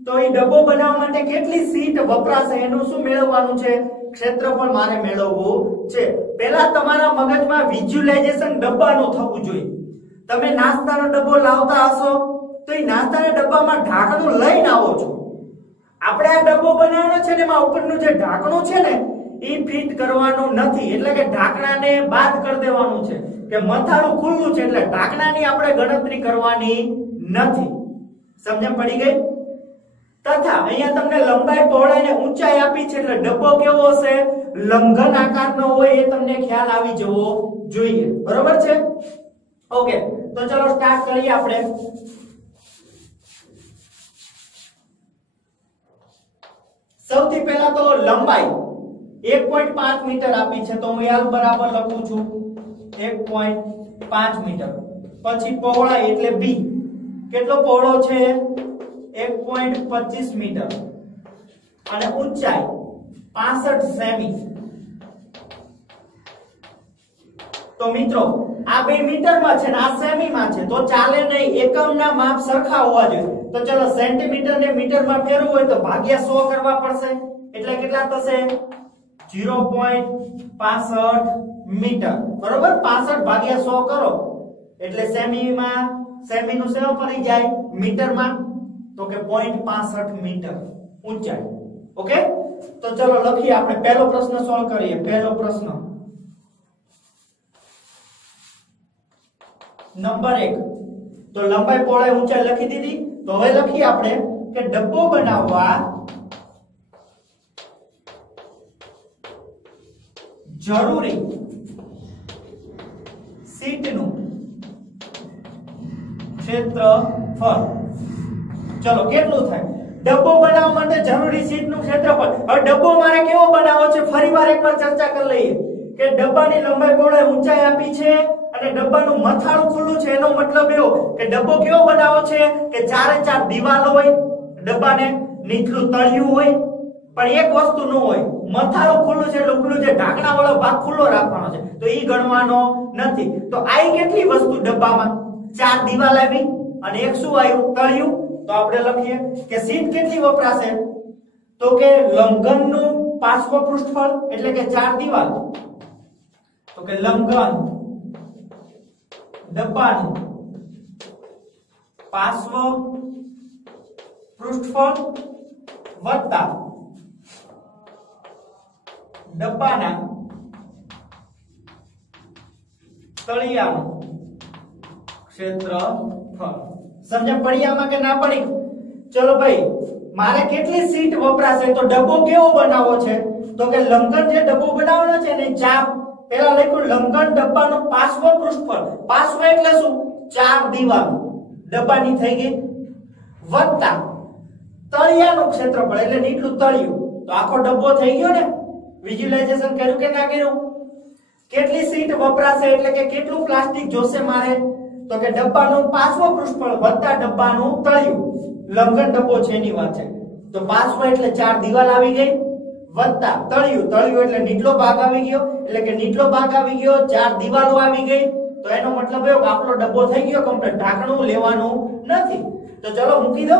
તો એ ડબ્બો બનાવવા માટે કેટલી સીટ વપરાશે એનું શું મેળવવાનું છે? ક્ષેત્રફળ મારે મેળવવું છે. પહેલા તમારા મગજમાં વિઝ્યુલાઇઝેશન ડબ્બાનું થવું જોઈએ. તમે નાસ્તાનો ડબ્બો લાવતા હશો તો એ નાસ્તાના ડબ્બામાં ઢાંકણું લઈને આવો છો. આપણે આ ડબ્બો બનાવવાનો છે ને એમાં ઉપરનું જે ઢાંકણું છે ને એ ફિટ કરવાનું નથી, એટલે કે ઢાંકણાને બાદ કરી દેવાનું છે કે મથાળું ખુલ્લું છે એટલે ઢાંકણાની આપણે ગણતરી કરવાની નથી. સમજણ પડી ગઈ? તથા અહીંયા તમને લંબાઈ પહોળાઈ અને ઊંચાઈ આપી છે એટલે ડબ્બો કેવો હશે? લંબઘન આકારનો હોય એ તમને ખ્યાલ આવી જવો જોઈએ. બરોબર છે? ઓકે, તો ચલો સ્ટાર્ટ કરીએ આપણે. સૌથી પહેલા તો લંબાઈ 1.5 મીટર આપી છે તો હું L બરાબર લખું છું 1.5 મીટર. પછી પહોળાઈ એટલે B કેટલો પહોળો છે? 1.25 મીટર. અને ઊંચાઈ 65 સેમી. તો મિત્રો આ બે મીટરમાં છે ને આ સેમીમાં છે તો ચાલે નહીં, એકમના માપ સરખા હોવા જોઈએ. તો ચલો સેન્ટીમીટર ને મીટરમાં ફેરવવું હોય તો ભાગ્યા 100 કરવા પડશે એટલે કેટલા થશે? 0.65 મીટર. બરોબર? 65 ભાગ્યા 100 કરો એટલે સેમીમાં સેમીનું સેવ પડી જાય મીટરમાં તો કે 0.65 મીટર ઊંચાઈ. ઓકે, તો ચલો લખીએ આપણે. પહેલો પ્રશ્ન સોલ્વ કરીએ. પહેલો પ્રશ્ન નંબર 1. તો લંબાઈ પહોળાઈ ઊંચાઈ લખી દીધી. તો હવે લખીએ આપણે કે ડબ્બો બનાવવા જરૂરી સીટનું ક્ષેત્રફળ. ચલો કેટલું થાય? ડબ્બો બનાવવા માટે જરૂરી સીટનું ક્ષેત્રફળ. હવે ડબ્બો મારે કેવો બનાવવો છે? ફરીવાર એકવાર ચર્ચા કરી લઈએ કે ડબ્બાની લંબાઈ પહોળાઈ ઊંચાઈ આપી છે અને ડબ્બાનું મથાળું ખુલ્લું છે. એનો મતલબ એવો કે ડબ્બો કેવો બનાવવો છે કે ચારે ચાર દિવાલ હોય, ડબ્બાને નીચલું તળિયું હોય, પણ એક વસ્તુ ન હોય, મથાળું ખુલ્લું છે એટલે ઉપલું જે ઢાંકણા વાળો ભાગ ખુલ્લો રાખવાનો છે તો ઈ ગણવાનો નથી. તો આઈ કેટલી વસ્તુ ડબ્બામાં? ચાર દિવાલ આવી અને એક શું આવ્યું? તળિયું. તો આપણે લખીએ કે સીટ કેટલી વપરાશે? તો કે લંબઘનનું પાર્શ્વ પૃષ્ઠફળ એટલે કે ચાર દિવાલ. તો કે લંબઘન ડબ્બાનું પાર્શ્વ પૃષ્ઠફળ વત્તા ડબ્બાના તળિયાનું ક્ષેત્રફળ. સમજણ પડી આમાં કે ના પડી? ચલો ભાઈ, મારે કેટલી સીટ વપરાશે? તો ડબ્બો કેવો બનાવવો છે? તો કે લંબઘન જે ડબ્બો બનાવવાનો છે ને ચાપ પેલા લખ્યું લંબઘન ડબ્બાનું પાર્શ્વ પૃષ્ઠફળ. પાર્શ્વ એટલે શું? ચાર દિવાલ ડબ્બાની થઈ ગઈ વત્તા તળિયાનું ક્ષેત્રફળ એટલે નીચલું તળિયું. તો આખો ડબ્બો થઈ ગયો ને? વિઝ્યુલાઇઝેશન કર્યું કે ના કર્યું? કેટલી સીટ વપરાશે એટલે કે કેટલું પ્લાસ્ટિક જોશે મારે? તો કે ડબ્બાનું પાર્શ્વ પૃષ્ઠફળ વત્તા ડબ્બાનું તળિયું. લંબઘન ડબ્બો છે એની વાત છે. તો પાર્શ્વ એટલે ચાર દિવાલ આવી ગઈ વત્તા તળિયું. તળિયું એટલે નીચલો ભાગ આવી ગયો એટલે કે નીચલો ભાગ આવી ગયો, ચાર દિવાલો આવી ગઈ. તો એનો મતલબ એવો કે આપણો ડબ્બો થઈ ગયો કમ્પ્લીટ, ઢાંકણું લેવાનું નથી. તો ચલો મૂકી દો.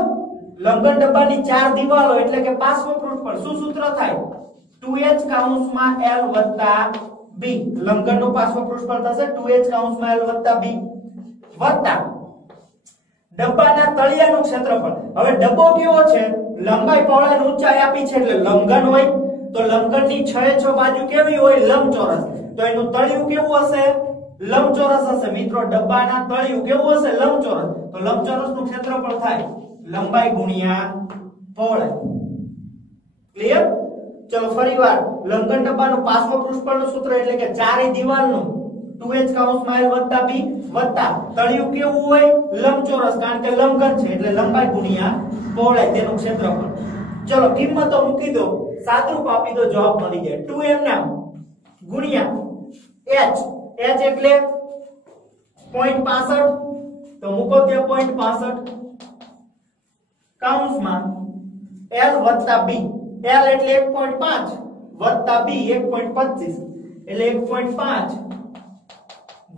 લંબઘન ડબ્બાની ચાર દિવાલો એટલે કે પાર્શ્વ પૃષ્ઠફળ શું સૂત્ર થાય? 2h કૌંસમાં l વત્તા b. લંબઘનનું પાર્શ્વ પૃષ્ઠફળ થશે 2h કૌંસમાં l વત્તા b વત્તા ડબ્બાના તળિયાનું ક્ષેત્રફળ. હવે ડબ્બો કેવો છે? લંબાઈ પહોળાઈ ઊંચાઈ આપી છે એટલે લંબઘન હોય. તો લંબઘનની 6 બાજુ કેવી હોય? લંબચોરસ. તો એનું તળિયું કેવું હશે? લંબચોરસ હશે. મિત્રો ડબ્બાના તળિયું કેવું હશે? લંબચોરસ. તો લંબચોરસનું ક્ષેત્રફળ થાય લંબાઈ ગુણ્યા પહોળાઈ. ક્લિયર? ચલો ફરીવાર લંબઘન ડબ્બાનું પાર્શ્વ પૃષ્ઠફળનું સૂત્ર એટલે કે ચારે દિવાલનું 2h કૌંસમાં l વત્તા b વત્તા તળિયું કેવું હોય? લંબચોરસ, કારણ કે લંબઘન છે એટલે લંબાઈ ગુણ્યા પહોળાઈ તેનું ક્ષેત્રફળ. ચલો કિંમતો મૂકી દો, સાદરૂપ આપી દો, જવાબ મળી જાય. 2m ના ગુણ્યા h. h એટલે 0.65 તો મૂકો ત્યાં 0.65 કૌંસમાં l વત્તા b. l એટલે 1.5 વત્તા b 1.25 એટલે 1.5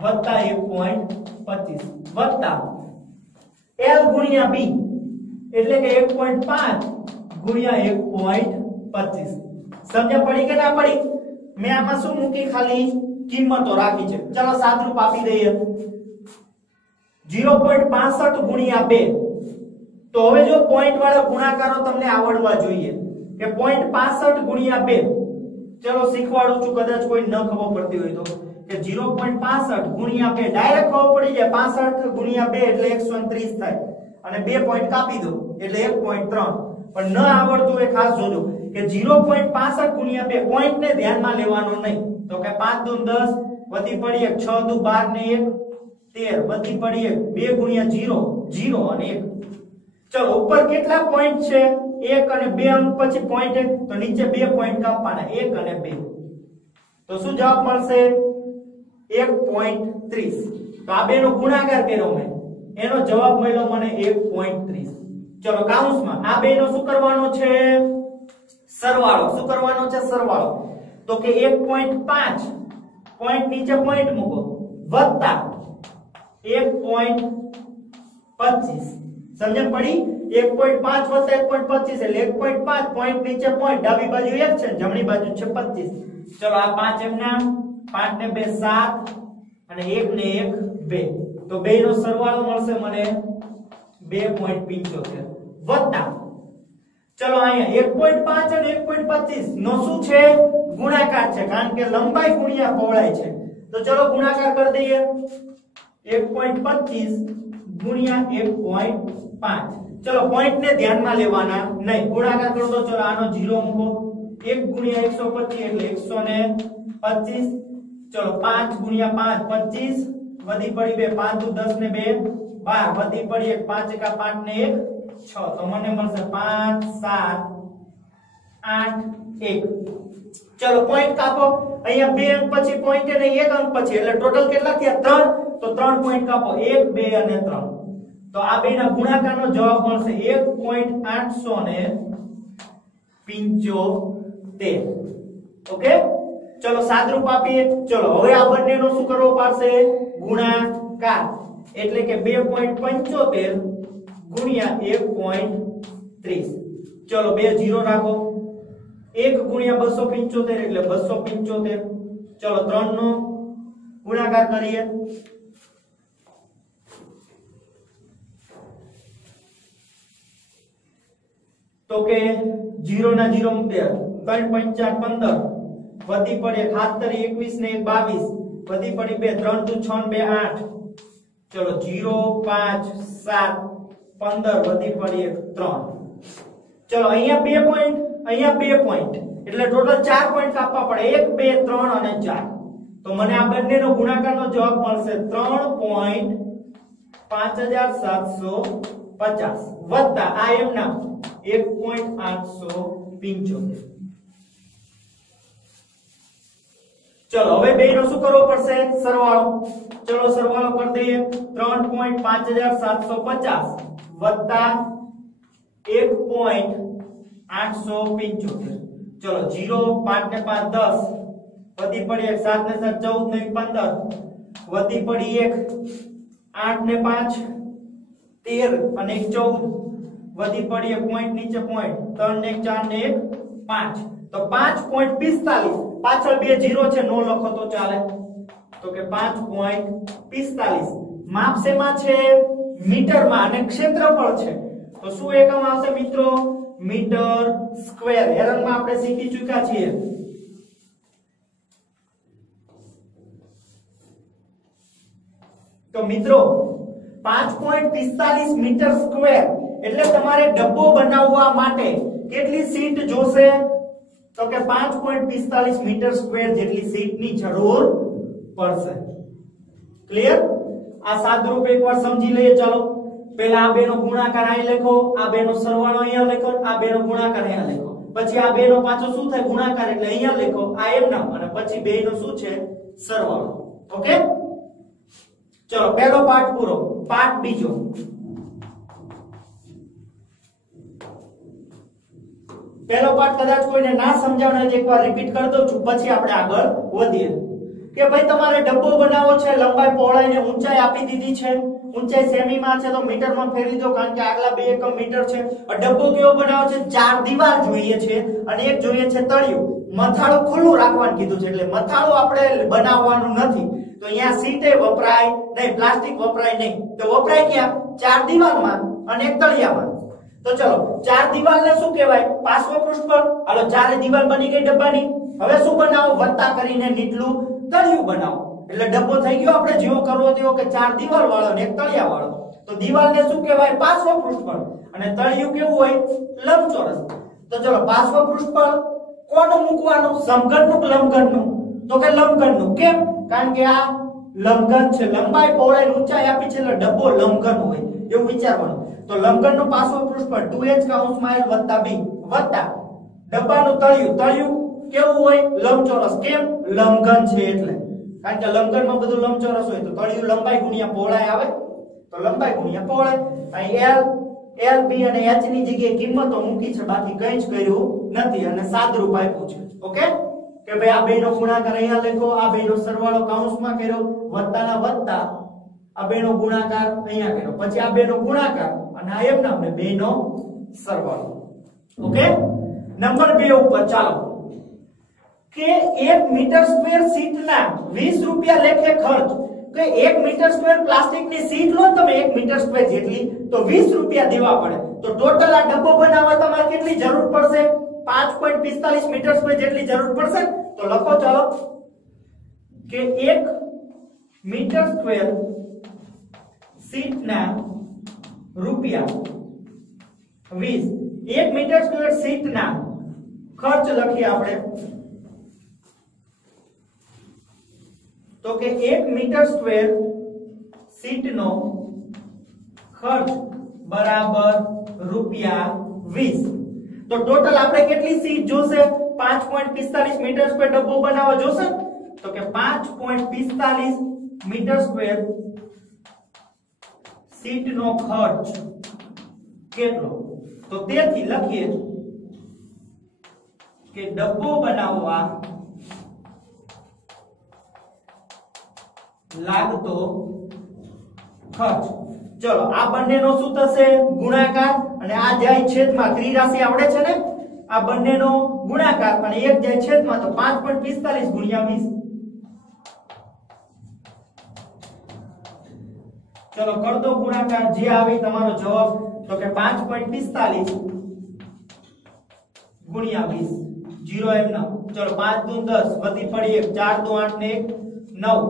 વત્તા 1.25 વત્તા l ગુણ્યા b. એટલે કે 1.5 ગુણ્યા 1.25 સમજ પડી કે ના પડી? મેં આમાં શું મૂકી? ખાલી કિંમતો રાખી છે. ચલો સાદરૂપ આપી દઈએ 0.65 ગુણ્યા 2. તો હવે જો પોઈન્ટ વાળા ગુણાકારો તમને આવડવા જોઈએ કે 0.65 ગુણ્યા 2. ચલો શીખવાડું છું, કદાચ કોઈ ન ખબર પડતી હોય તો કે 0.65 ગુણ્યા 2 ડાયરેક્ટ ખબર પડી જાય. 65 ગુણ્યા 2 એટલે 130 થાય અને 2 પોઈન્ટ કાપી દો એટલે 1.3. પણ ન આવડતું હોય ખાસ જોજો કે 0.65 ગુણ્યા 2 પોઈન્ટ ને ધ્યાનમાં લેવાનો નહીં. તો કે 5 દુ 10 વધી પડી 1, 6 દુ 12 ને 1 13 વધી પડી 1, 2 ગુણ્યા 0 0 અને 1. ચલો ઉપર કેટલા પોઈન્ટ છે? 1 અને 2 અંક પછી પોઈન્ટ 1, તો નીચે 2 પોઈન્ટ કાપવાના 1 અને 2. તો શું જવાબ મળશે? 1.30. તો આ બેનો ગુણાકાર કર્યો મેં, એનો જવાબ મળ્યો મને 1.30. ચલો કાઉન્સમાં આ બેનો શું કરવાનો છે? સરવાળો. શું કરવાનો છે? સરવાળો. તો કે 1.5 પોઈન્ટ નીચે પોઈન્ટ મૂકો વત્તા 1.25. સમજણ પડી? 1.5 વત્તા 1.25 એટલે 1.5 પોઈન્ટ નીચે પોઈન્ટ, ડાબી બાજુ 1 છે જમણી બાજુ છે 25. ચલો આ 5 એમના 5 ને 2 7 અને 1 ને 1 2. તો બેનો સરવાળો મળશે મને 2.75 વત્તા ચલો અહીંયા 1.5 અને 1.25 નો શું છે? ગુણાકાર છે, કારણ કે લંબાઈ ગુણ્યા પહોળાઈ છે. તો ચલો ગુણાકાર કરી દઈએ 1.25 ગુણ્યા 1.5. ચલો પોઈન્ટ ને ધ્યાનમાં લેવાના નહીં. ગુણાકાર કરો તો ચલો આનો 0 મૂકો 1 ગુણ્યા 125 એટલે 125. ચલો 5 ગુણ્યા 5 25 વધી પડી 2 5 દુ 10 ને 2 12 વધી પડી 1 5 એકા 5 ને 1 6. તો મને મળશે 5 7 8 1. ચલો પોઈન્ટ કાપો. અહીંયા 2 અંક પછી પોઈન્ટ અને 1 અંક પછી એટલે ટોટલ કેટલા થયા? 3. તો 3 પોઈન્ટ કાપો 1 2 અને 3. તો આ બેના ગુણાકારનો જવાબ મળશે 1.875. ઓકે? ચલો સાદરૂપ આપીએ. ચલો હવે આ બંનેનો શું કરવો પડશે? ગુણાકાર. એટલે કે 2.75 ગુણ્યા 1.30. ચલો 2 0 રાખો. 1 ગુણ્યા 275 એટલે 275. ચલો 3 નો ગુણાકાર કરીએ. તો કે 0 ના 0 મૂકે 3 5 4 15 વધી પડે 7 21 ને 1 22 વધી પડી 2 3 2 6 2 8. ચલો 0 5 7 15 વધી પડી 3. ચલો અહીંયા 2 પોઈન્ટ, અહીંયા 2 પોઈન્ટ એટલે ટોટલ 4 પોઈન્ટ કાપવા પડે 1 2 3 અને 4. તો મને આ બંનેનો ગુણાકારનો જવાબ મળશે 3.5750 વત્તા આ એમના 1.875. ચલો હવે બેનો શું કરવો પડશે? સરવાળો. ચલો સરવાળો કરી દઈએ 3.5750 વત્તા 1.875. ચલો 0 5 ને 5 10 વધી પડી 1 7 ને 7 14 ને 15 વધી પડી 1 8 ને 5 13 અને 14 વધી પડી 1 પોઈન્ટ નીચે પોઈન્ટ 3 ને 4 ને 1 5. તો 5.45 પાછળ 2 0 છે નો લખો તો ચાલે. તો કે 5.45 માપ શેમાં છે? મીટરમાં અને ક્ષેત્રફળ છે. તો શું એકમ આવશે મિત્રો? Metre square. હેરનમાં આપણે શીખી ચૂક્યા છીએ. તો મિત્રો 5.45 મીટર સ્ક્વેર એટલે તમારે ડબ્બો બનાવવા માટે કેટલી સીટ જોશે? તો કે 5.45 મીટર સ્ક્વેર જેટલી સીટની જરૂર પડશે. ક્લિયર? આ સાદરૂપ એકવાર સમજી લઈએ. ચાલો પહેલા આ બેનો ગુણાકાર અહીં લખો, આ બેનો સરવાળો અહીંયા લખો, આ બેનો ગુણાકાર અહીંયા લખો, પછી આ બેનો પાછો શું થાય? ગુણાકાર એટલે અહીંયા લખો, આ એમ નામ, અને પછી બેનો શું છે? સરવાળો. ઓકે? ચલો પહેલો પાઠ પૂરો. પાઠ બીજો. પહેલો પાઠ કદાચ કોઈને ના સમજાવને એકવાર રિપીટ કરી દઉં છું, પછી આપણે આગળ વધીએ. કે ભાઈ તમારે ડબ્બો બનાવવો છે, લંબાઈ પહોળાઈ ને ઊંચાઈ આપી દીધી છે. ઊંચાઈ સેમી માં છે તો મીટર માં ફેરવી દો કારણ કે આગલા બે એકમ મીટર છે. ડબ્બો કેવો બનાવવો છે? 4 દીવાલ જોઈએ છે અને એક જોઈએ છે તળિયું. મથાળું ખુલ્લું રાખવાનું કીધું છે એટલે મથાળું આપણે બનાવવાનું નથી. તો અહીંયા સીટે વપરાય નહીં, પ્લાસ્ટિક વપરાય નહીં. તો વપરાય ક્યાં? 4 દીવાલમાં અને એક તળિયામાં. તો ચલો 4 દીવાલને શું કહેવાય? પાર્શ્વ પૃષ્ઠફળ. હાલો ચારે દીવાલ બની ગઈ ડબ્બાની. હવે શું બનાવો? વત્તા કરીને નીચલું તળિયું બનાવો. એટલે ડબ્બો થઈ ગયો આપણે જેવો કરવો તેવો કે 4 દીવાલ વાળો અને એક તળિયા વાળો. તો દીવાલને શું કહેવાય? પાર્શ્વ પૃષ્ઠફળ. અને તળિયું કેવું હોય? લંબચોરસ. તો ચલો પાર્શ્વ પૃષ્ઠફળ કોનું મૂકવાનું? સમઘનનું કે લંબઘનનું? તો કે લંબઘનનું. કેમ? કારણ કે આ લંબઘન છે, લંબાઈ પહોળાઈ ઊંચાઈ આપી છે એટલે ડબ્બો લંબઘન હોય એવું વિચારવાનું. તો લંબઘનનું પાર્શ્વ પૃષ્ઠફળ 2h કૌંસમાં l વત્તા b વત્તા ડબ્બાનું તળિયું. તળિયું કેવું હોય? લંબચોરસ. કેમ? લંબઘન છે એટલે. કારણ કે લંબઘનમાં બધું લંબચોરસ હોય તો તળિયું લંબાઈ ગુણ્યા પહોળાઈ આવે. તો લંબાઈ ગુણ્યા પહોળાઈ. અહીં l b અને h ની જગ્યાએ કિંમતો મૂકી છે, બાકી કંઈ જ કર્યું નથી અને સાદરૂપ આપ્યું છે. ઓકે કે ભાઈ આ બેનો ગુણાકાર અહીંયા લખો, આ બેનો સરવાળો કૌંસમાં કર્યો, વત્તાના વત્તા આ બેનો ગુણાકાર અહીંયા કર્યો, પછી આ બેનો ગુણાકાર અને આ એમ નામ ને બેનો સરવાળો. ઓકે નંબર 2 ઉપર ચાલો કે 1 મીટર સ્ક્વેર સીટના 20 રૂપિયા લેખે ખર્ચ. કે 1 મીટર સ્ક્વેર પ્લાસ્ટિકની સીટ લો તમે 1 મીટર સ્ક્વેર જેટલી તો 20 રૂપિયા દેવા પડે. તો ટોટલ આ ડબ્બો બનાવવા તમારે કેટલી જરૂર પડશે? 5.45 મીટર સ્ક્વેર જેટલી જરૂર પડશે. તો લખો ચાલો કે 1 મીટર સ્ક્વેર સીટના રૂપિયા 20. 1 મીટર સ્ક્વેર સીટના ખર્ચ લખીએ આપણે તો કે 1 મીટર સ્ક્વેર સીટનો ખર્ચ બરાબર રૂપિયા 20. તો ટોટલ આપણે કેટલી સીટ જોશે? 5.45 મીટર સ્ક્વેર ડબ્બો બનાવવા જોશે. તો કે 5.45 મીટર સ્ક્વેર સીટનો ખર્ચ કેટલો? તો તેથી લખીએ કે ડબ્બો બનાવવા લાગતો ખર્ચ. ચલો આ બંનેનો શું થશે? ગુણાકાર. અને આ જાય છેદમાં ત્રિરાશિ આવડે છે ને, આ બંનેનો ગુણાકાર અને એક જાય છેદમાં તો 5.45 ગુણ્યા 20. ચલો કર દો ગુણાકાર, જે આવે તમારો જવાબ. તો કે 5.45 ગુણ્યા 20 0 એમ ના. ચલો 5 દુ 10 વધી પડી 1 4 દુ 8 ને 1 9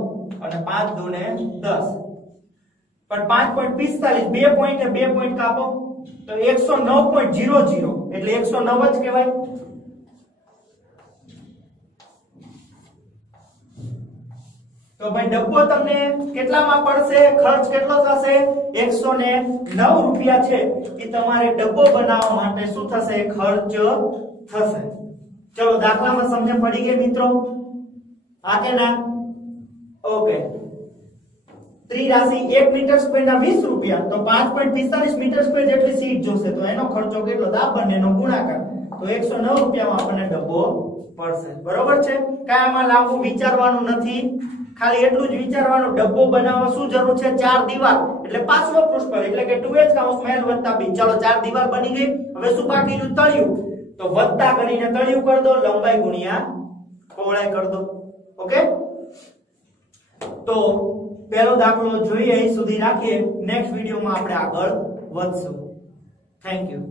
અને 5 દુ ને 10. પણ 5.45 બે પોઈન્ટ ને બે પોઈન્ટ કાપો તો 109.00 એટલે 109 જ કહેવાય. તો ભાઈ ડબ્બો તમને કેટલામાં પડશે? ખર્ચ કેટલો થશે? 109 રૂપિયા છે એ તમારે ડબ્બો બનાવવા માટે શું થશે? ખર્ચ થશે. ચલો દાખલામાં સમજ પડી ગઈ મિત્રો? હા કે ના? ઓકે ત્રિરાશિ 1 મીટર સ્ક્વેર ના 20 રૂપિયા તો 5.45 મીટર સ્ક્વેર જેટલી સીટ જોશે તો એનો ખર્ચો કેટલો? આ બંનેનો ગુણાકાર તો 109 રૂપિયામાં આપણને ડબ્બો પડશે. બરોબર છે? કાંઈમાં લાંબુ વિચારવાનું નથી, ખાલી એટલું જ વિચારવાનું ડબ્બો બનાવવા શું જરૂર છે? 4 દીવાલ એટલે પાર્શ્વ પૃષ્ઠફળ એટલે કે 2h કૌંસમાં l વત્તા b. ચલો 4 દીવાલ બની ગઈ. હવે શું બાકી રહ્યું? તળિયું. તો વત્તા કરીને તળિયું કરી દો, લંબાઈ ગુણ્યા પહોળાઈ કરી દો. ઓકે તો પહેલો દાખલો જોઈએ અહીં સુધી રાખીએ. નેક્સ્ટ વિડિયોમાં આપણે આગળ વધશું. Thank you.